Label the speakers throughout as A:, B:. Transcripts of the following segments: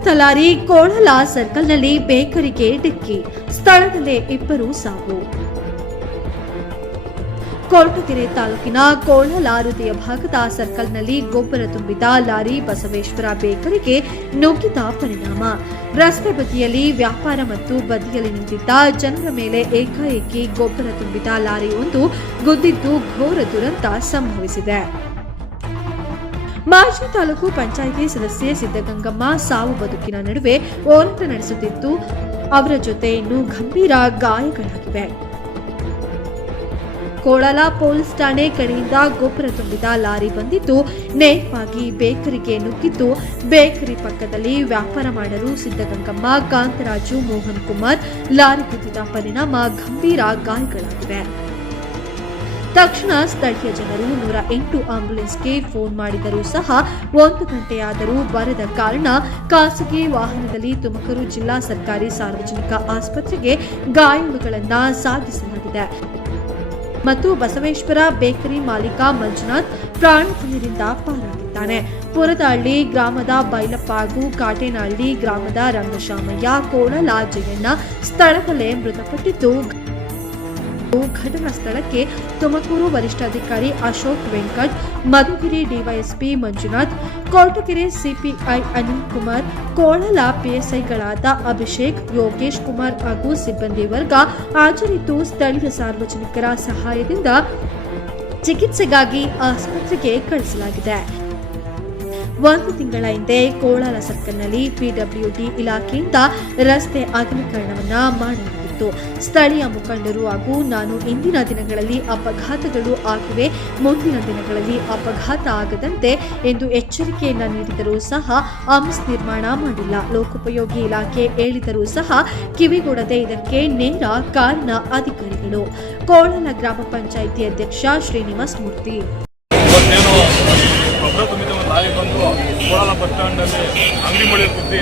A: ಅಪಘಾತ ಲಾರಿ ಕೋಳಲ ಸರ್ಕಲ್ನಲ್ಲಿ ಬೇಕರಿಗೆ ಡಿಕ್ಕಿ, ಸ್ಥಳದಲ್ಲೇ ಇಬ್ಬರು ಸಾವು. ಕೊರಟಗೆರೆ ತಾಲೂಕಿನ ಕೋಳಲ ಹೃದಯ ಭಾಗದ ಸರ್ಕಲ್ನಲ್ಲಿ ಗೊಬ್ಬರ ತುಂಬಿದ ಲಾರಿ ಬಸವೇಶ್ವರ ಬೇಕರಿಗೆ ನುಗ್ಗಿದ ಪರಿಣಾಮ. ರಸ್ತೆ ಬದಿಯಲ್ಲಿ ವ್ಯಾಪಾರ ಮತ್ತು ಬದಿಯಲ್ಲಿ ನಿಂತಿದ್ದ ಜನರ ಮೇಲೆ ಏಕಾಏಕಿ ಗೊಬ್ಬರ ತುಂಬಿದ ಲಾರಿಯೊಂದು ಗುದ್ದಿದ್ದು ಘೋರ ದುರಂತ ಸಂಭವಿಸಿದೆ. ಮಾಜಿ ತಾಲೂಕು ಪಂಚಾಯಿತಿ ಸದಸ್ಯೆ ಸಿದ್ದಗಂಗಮ್ಮ ಸಾವು ಬದುಕಿನ ನಡುವೆ ಹೋರಾಟ ನಡೆಸುತ್ತಿದ್ದು, ಅವರ ಜೊತೆ ಇನ್ನೂ ಗಂಭೀರ ಗಾಯಗಳಾಗಿವೆ. ಕೋಳಲ ಪೊಲೀಸ್ ಠಾಣೆ ಕಡೆಯಿಂದ ಗೊಬ್ಬರ ತುಂಬಿದ ಲಾರಿ ಬಂದಿದ್ದು, ನೇರವಾಗಿ ಬೇಕರಿಗೆ ನುಗ್ಗಿದ್ದು, ಬೇಕರಿ ಪಕ್ಕದಲ್ಲಿ ವ್ಯಾಪಾರ ಮಾಡಲು ಸಿದ್ದಗಂಗಮ್ಮ, ಕಾಂತರಾಜು, ಮೋಹನ್ ಕುಮಾರ್ ಲಾರಿ ಕುದಿದ ಪರಿಣಾಮ ಗಂಭೀರ ಗಾಯಗಳಾಗಿವೆ. ತಕ್ಷಣ ಸ್ಥಳೀಯ ಜನರು ನೂರ ಎಂಟು ಆಂಬ್ಯುಲೆನ್ಸ್ಗೆ ಫೋನ್ ಮಾಡಿದರೂ ಸಹ ಒಂದು ಗಂಟೆಯಾದರೂ ಬರದ ಕಾರಣ ಖಾಸಗಿ ವಾಹನದಲ್ಲಿ ತುಮಕೂರು ಜಿಲ್ಲಾ ಸರ್ಕಾರಿ ಸಾರ್ವಜನಿಕ ಆಸ್ಪತ್ರೆಗೆ ಗಾಯಾಳುಗಳನ್ನು ಸಾಗಿಸಲಾಗಿದೆ. ಮತ್ತು ಬಸವೇಶ್ವರ ಬೇಕರಿ ಮಾಲೀಕ ಮಂಜುನಾಥ್ ಪ್ರಾಣಭಯದಿಂದ ಪಾರಾಗಿದ್ದಾನೆ. ಪುರದಹಳ್ಳಿ ಗ್ರಾಮದ ಬೈಲಪ್ಪ ಹಾಗೂ ಕಾಟೇನಹಳ್ಳಿ ಗ್ರಾಮದ ರಂಗಶಾಮಯ್ಯ ಕೋಳಲ ಜಯಣ್ಣ ಸ್ಥಳದಲ್ಲೇ ಮೃತಪಟ್ಟಿದ್ದು ಘಟನಾ ಸ್ಥಳಕ್ಕೆ ತುಮಕೂರು ವರಿಷ್ಠಾಧಿಕಾರಿ ಅಶೋಕ್ ವೆಂಕಟ್, ಮಧುಗಿರಿ ಡಿವೈಎಸ್ಪಿ ಮಂಜುನಾಥ್ ಕೊರಟಗೆರೆ ಸಿಪಿಐ ಅನಿಲ್ ಕುಮಾರ್, ಕೋಳಲ ಪಿಎಸ್ಐಗಳಾದ ಅಭಿಷೇಕ್, ಯೋಗೇಶ್ ಕುಮಾರ್ ಹಾಗೂ ಸಿಬ್ಬಂದಿ ವರ್ಗ ಹಾಜರಿದ್ದು ಸ್ಥಳೀಯ ಸಾರ್ವಜನಿಕರ ಸಹಾಯದಿಂದ ಚಿಕಿತ್ಸೆಗಾಗಿ ಆಸ್ಪತ್ರೆಗೆ ಕಳಿಸಲಾಗಿದೆ. ಒಂದು ತಿಂಗಳ ಹಿಂದೆ ಕೋಳಲ ಸರ್ಕಲ್ನಲ್ಲಿ ಪಿಡಬ್ಲ್ಯೂಡಿ ಇಲಾಖೆಯಿಂದ ರಸ್ತೆ ಅಗಲೀಕರಣವನ್ನ ಸ್ಥಳೀಯ ಮುಖಂಡರು ಹಾಗೂ ನಾನು ಇಂದಿನ ದಿನಗಳಲ್ಲಿ ಅಪಘಾತಗಳು ಆಗಿವೆ. ಮುಂದಿನ ದಿನಗಳಲ್ಲಿ ಅಪಘಾತ ಆಗದಂತೆ ಎಂದು ಎಚ್ಚರಿಕೆಯನ್ನು ನೀಡಿದರೂ ಸಹ ಆಮಿಸ್ ನಿರ್ಮಾಣ ಮಾಡಿಲ್ಲ. ಲೋಕೋಪಯೋಗಿ ಇಲಾಖೆ ಹೇಳಿದರೂ ಸಹ ಕಿವಿಗೊಡದೆ ಇದಕ್ಕೆ ನೇರ ಕಾರಣ ಅಧಿಕಾರಿಗಳು. ಕೋಳಲ ಗ್ರಾಮ ಪಂಚಾಯಿತಿ ಅಧ್ಯಕ್ಷ ಶ್ರೀನಿವಾಸ್ ಮೂರ್ತಿ.
B: ಕೋಳಲ ಬಸ್ ಸ್ಟ್ಯಾಂಡಲ್ಲಿ ಅಂಗಡಿ ಮಳೆ ಸುದ್ದಿ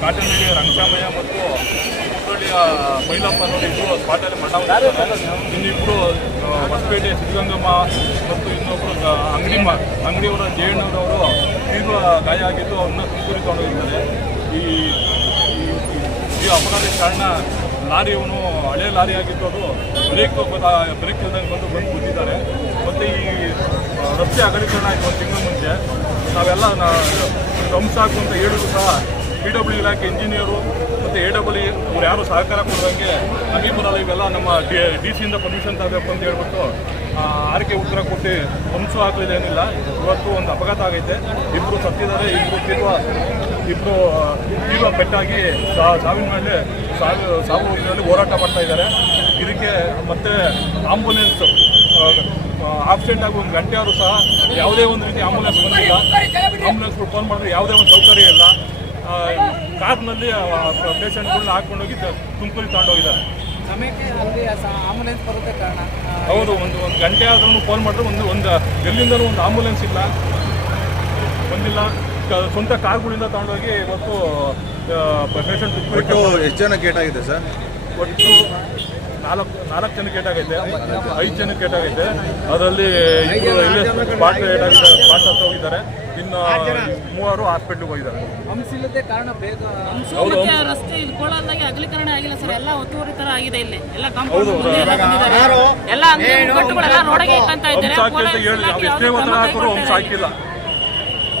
B: ಕಾಟನ್ ರಂಗಸಾಮಯ್ಯ ಮತ್ತು ಕುಟ್ರಳ್ಳಿಯ ಮೈಲಪ್ಪ ಅನ್ನೋರು ಇಬ್ಬರು ಸ್ಪಾಟಲ್ಲಿ ಮಣ್ಣ ಇನ್ನಿಬ್ಬರು ಹೊಸಪೇಟೆ ಸಿದ್ಧಗಂಗಮ್ಮ ಮತ್ತು ಇನ್ನೊಬ್ಬರು ಅಂಗಡಿ ಮ, ಅಂಗಡಿಯವರ ಜಯಣ್ಣವರವರು ತೀವ್ರ ಗಾಯ ಆಗಿದ್ದು ಅವನ್ನ ತುಮಕೂರಿಗೆ ತಗೊಂಡೋಗಿದ್ದಾರೆ ಈ, ಈ- ಈ ಕಾರಣ ಲಾರಿಯವನು ಹಳೆ ಲಾರಿ ಆಗಿದ್ದು ಅದು ಬ್ರೇಕ್ ಬ್ರೇಕ್ ಇಲ್ದಂಗೆ ಬಂದು ಬಂದು ಕೂತಿದ್ದಾರೆ ಮತ್ತು ಈ ರಸ್ತೆ ಅಗಲೀಕರಣ ಆಯಿತು ಒಂದು ತಿಂಗಳ ಮುಂಚೆ. ನಾವೆಲ್ಲ ಧ್ವಂಸ ಹಾಕುವಂತ ಹೇಳಿದ್ರು ಸಹ ಪಿ ಡಬ್ಲ್ಯೂ ಇಲಾಖೆ ಇಂಜಿನಿಯರು ಮತ್ತು ಎ ಡಬ್ಲ್ಯೂ ಇವ್ರು ಯಾರು ಸಹಕಾರ ಕೊಡೋಂಗೆ ನಮಗೆ ಬರಲ್ಲ ಇವೆಲ್ಲ ನಮ್ಮ ಡಿ ಡಿ ಸಿಯಿಂದ ಪರ್ಮಿಷನ್ ತರಬೇಕು ಅಂತ ಹೇಳ್ಬಿಟ್ಟು ಆರ್ಕೆ ಉತ್ತರ ಕೊಟ್ಟು ಹಂಸು ಹಾಕಲಿದೆ ಏನಿಲ್ಲ. ಇವತ್ತು ಒಂದು ಅಪಘಾತ ಆಗೈತೆ. ಇಬ್ಬರು ಸತ್ತಿದ್ದಾರೆ. ಇಬ್ಬರು ತೀರ್ವ ಇಬ್ಬರು ತೀರ್ವ ಪೆಟ್ಟಾಗಿ ಸಾವಿನ ಮೇಲೆ ಸಾವು ಸಾವು ಹೋರಾಟ ಮಾಡ್ತಾ ಇದ್ದಾರೆ. ಇದಕ್ಕೆ ಮತ್ತೆ ಆಂಬುಲೆನ್ಸ್ ಆಕ್ಸಿಡೆಂಟ್ ಆಗಿ ಒಂದು ಗಂಟೆ ಆದರೂ ಸಹ ಯಾವುದೇ ಒಂದು ರೀತಿ ಆಂಬುಲೆನ್ಸ್ ಬಂದಿಲ್ಲ. ಆಂಬುಲೆನ್ಸ್ಗಳು ಫೋನ್ ಮಾಡಿದ್ರೆ ಯಾವುದೇ ಒಂದು ಸೌಕರ್ಯ ಇಲ್ಲ. ಕಾರ್ನಲ್ಲಿ ಪೇಷಂಟ್ಗಳನ್ನ ಹಾಕ್ಕೊಂಡೋಗಿ ಹೋಗಿ ತುಮಕೂರಿಗೆ ತಗೊಂಡೋಗಿದ್ದಾರೆ.
C: ಆಂಬುಲೆನ್ಸ್
B: ಹೌದು ಒಂದು ಒಂದು ಗಂಟೆ ಆದ್ರೂ ಫೋನ್ ಮಾಡಿದ್ರೆ ಒಂದು ಒಂದು ಎಲ್ಲಿಂದಲೂ ಒಂದು ಆಂಬುಲೆನ್ಸ್ ಇಲ್ಲ. ಬಂದಿಲ್ಲ. ಕ- ಸ್ವಂತ ಕಾರ್ಗಳಿಂದ ತಗೊಂಡೋಗಿ ಇವತ್ತು ಪೇಷಂಟ್
D: ಎಷ್ಟು ಜನ ಆಗಿದೆ ಸರ್?
B: ಒಟ್ಟು ನಾಲ್ಕು ನಾಲ್ಕು ಜನಕ್ಕೆ ಏಟಾಗೈತೆ ಐದು ಜನಕ್ಕೆ ಏಟಾಗೈತೆ ಅದರಲ್ಲಿ ಇಬ್ಬರು ಇಲ್ಲೇ ಸ್ಪಾಟ್ ಏಟಾಗಿದ್ದಾರೆ ಹತ್ರ ಹೋಗಿದ್ದಾರೆ. ಇನ್ನು ಮೂವರು ಹಾಸ್ಪಿಟ್ಲಿಗೆ ಹೋಗಿದ್ದಾರೆ.
C: ಹಂಸಿಲ್ಲದೆ ಕಾರಣ ಬೇಗ
B: ಹೌದು.
E: ರಸ್ತೆ ಇಲ್ಲಿ ಅಗಲೀಕರಣ ಆಗಿಲ್ಲ ಸರ್. ಎಲ್ಲ ಒತ್ತುವರಿ ತರ ಆಗಿದೆ ಇಲ್ಲಿ. ಎಲ್ಲ ಕಾಂಪೌಂಡ್ ಎಲ್ಲ ಅಂಗಡಿ ಇಕ್ಕಂತ ಇದ್ದಾರೆ.
B: ಎಷ್ಟೇ ಒತ್ತಡ ಹಾಕಿದ್ರು ಹಂಸ ಹಾಕಿಲ್ಲ